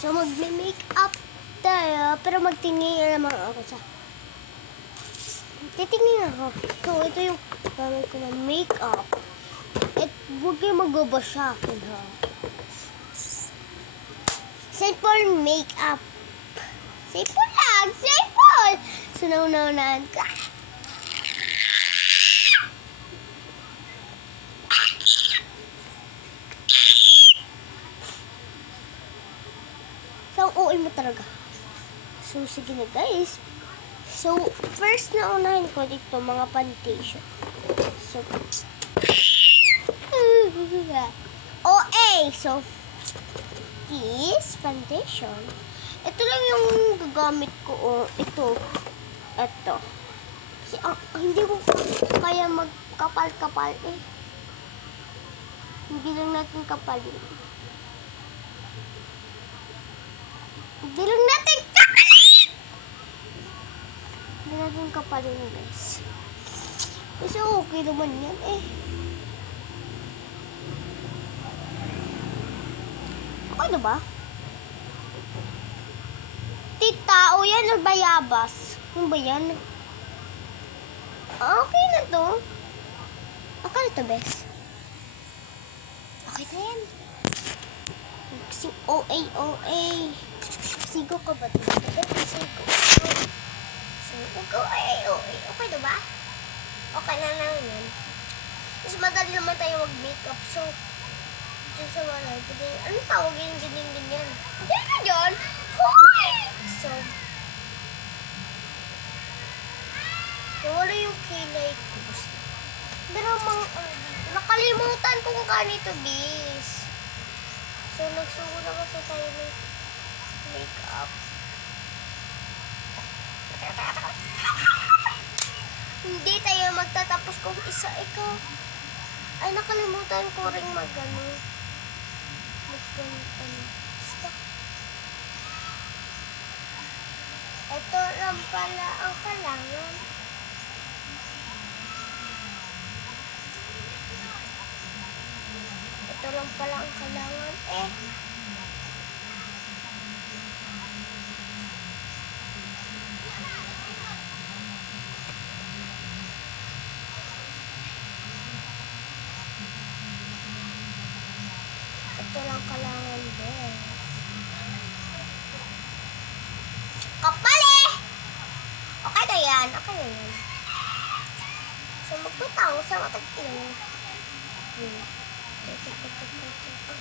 So, magme-make up tayo. Pero magtingin naman ako sa... Titingin ako. So, ito yung gamit ko na make up. At huwag kayo mag-bash sa akin, ha? Simple make up. Simple lang. Simple! So, nauna-unaan ka. So, ang OA mo talaga. So, sige na guys. So, first na unahin ko dito mga foundation. So, OA. So, this foundation. Ito lang yung gagamit ko. Oh, ito. Ito. Kasi hindi ko kaya magkapal-kapal eh. Hindi lang natin kapalin. Hindi lang natin kapalin! Hindi natin kapalin, guys. Kasi okay naman yan eh. Okay na ba? Tao yan o bayabas? Ano ba yan? Okay na to. Okay na to, bes. Okay na yan. Kasi OA. Sigo ka ba ito? Sigo. OA. Okay na ba? Okay na lang yan. Mas madali naman tayo mag-makeup. So, dyan sa wala. Anong tawag yung ganyan? Hindi ka dyan? Hoy! So, nawala yung kilay ko. Pero nakalimutan ko kung ganito, bis. So, nagsugo na kasi tayo ng makeup. Hindi tayo magtatapos kung isa ikaw. Ay, nakalimutan ko rin mag-ano. Stop. Ito lang pala ang kailangan. Ito lang pala ang kailangan eh. Ito lang kailangan din. Kapal eh! Okay na yan. So, magputaw sa matag-ina.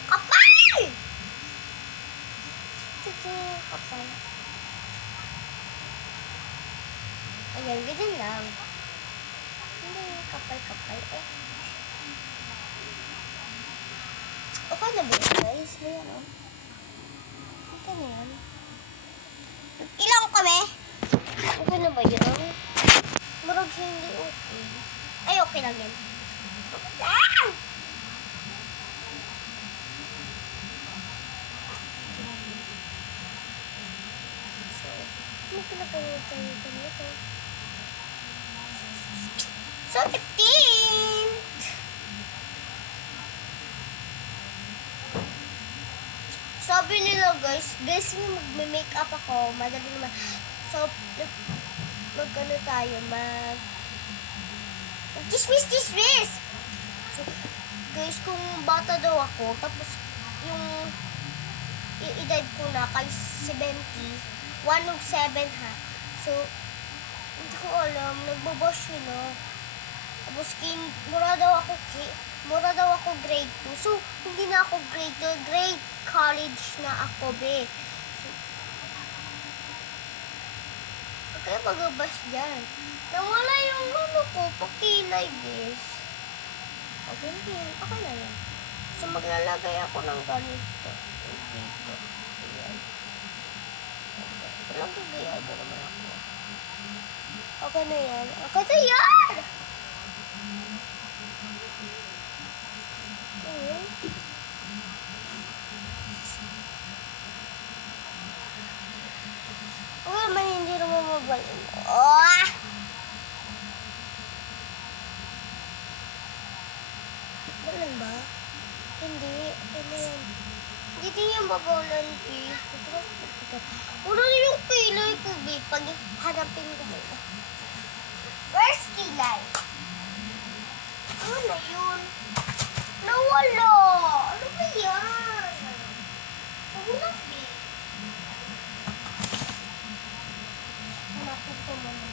Kapal! Kapal. Ayan, ganyan lang. Hindi, kapal eh. Okay na ba yun, guys? Ayan, oh. Okay na yan. Ilang kami? Okay na ba yun? Marag siya hindi okay. Ay, okay lang yan. Okay lang! So, ano pinapanood tayo ganito? So, 15! Sabi nila guys, mag-make up ako, madali naman. So, mag-ano tayo, Dismiss! So, guys, kung bata daw ako, tapos yung i-edad ko na kay 70, 107 ha. So, hindi ko alam, nagbabash sila. Tapos, mura daw ako grade 2. So, hindi na ako grade 2, grade college na ako, be. So, kaya mag-bash dyan. Nawala yung ano ko, pakilay, guys. Okay na yan. Okay na yan. So, maglalagay ako ng ganito. Dito. Ayan. Okay. Walang gagayado naman ako. Okay na yan. Okay na yan! Ayan. Okay naman, hindi naman mabalin. Oh! Ganun ba? Hindi. Ano yan? Hindi yan volunteer. Wala na yung kilay ko, babe. Pag hanapin ko muna. First kilay. Ano na yun? Nawala. Ano ba yan? Nawala, babe. Hanapin ko muna.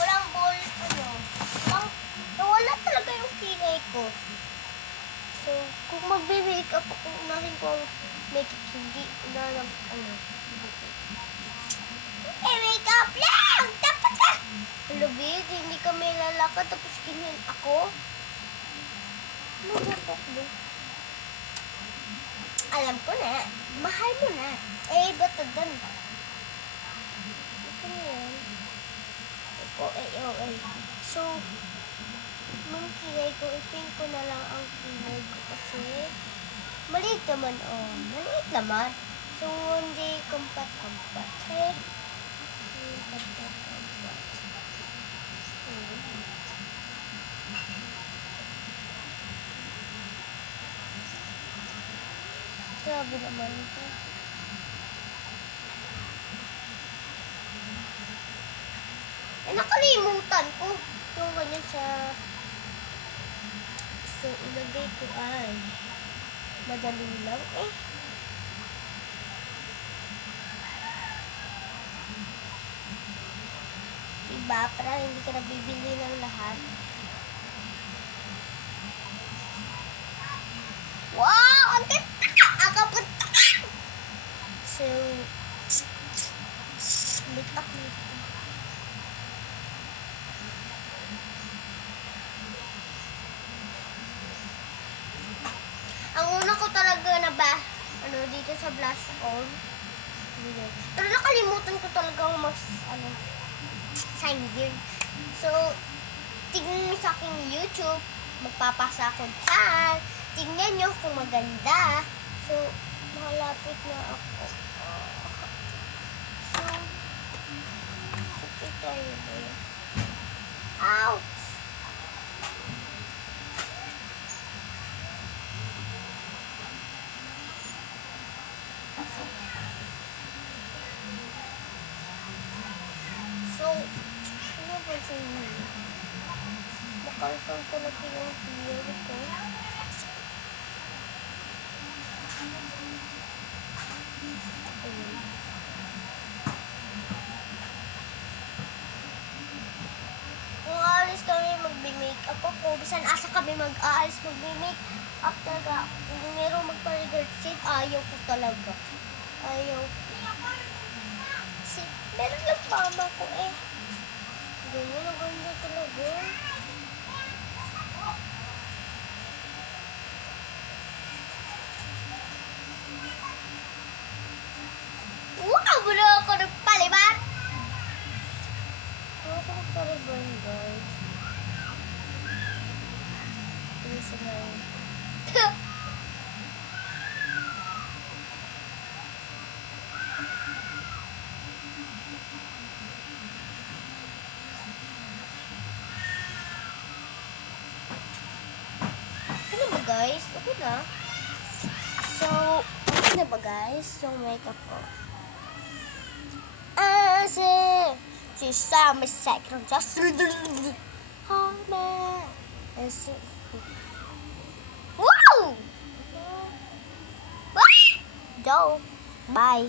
Walang ball, ano. Nawala talaga yung kilay ko. So, kung magbe-makeup ako, unahin ko ang makeup, hindi na lang, ano. Makeup lang! Dapat ka! Hello, babe, hindi kami lalakad, tapos ganyan ako. Ano ba ito, babe? Alam ko na. Mahal mo na. Eh, ba't tadan? Ito na yan. OA. So, nung kilay ko, ipin ko na lang ang kilay ko kasi maliit naman, oh. Maliit naman. So, hindi kumpat-kumpat. Okay? Kumpat-kumpat. Grabe naman ito. Eh, nakalimutan ko. Yung ganyan sa... So, ilagay ko ay madali lang eh. Diba? Para hindi ka nabibili ng lahat. Wow! Ang ganda! Ang ganda! So, make up nito. Ang una ko talaga na ba, ano, dito sa blush on. Pero nakalimutan ko talagang sign here. So, tignan niyo sa aking YouTube. Magpapasa ako dyan. Tignan niyo kung maganda. So, malapit na ako. So, ito yun. Ouch! So, ano ba sa inyo? Makalkal talaga yung hair ko. Ayun. Kung aalis kami magbe-makeup ako, bisan asa kami mag-aalis magbe-makeup talaga. Kung meron magpa-regard seat, ayaw ko talaga. Ayaw. Meron lang mama ko eh. Ganyan, ang ganda talaga. Wow! Wala ako nagpalibat! Wala ako nagpaliban, guys. Please na yun. Guys, okay na. So, okay na ba guys yung makeup ko? Si Summer Second just wow! Go! Bye!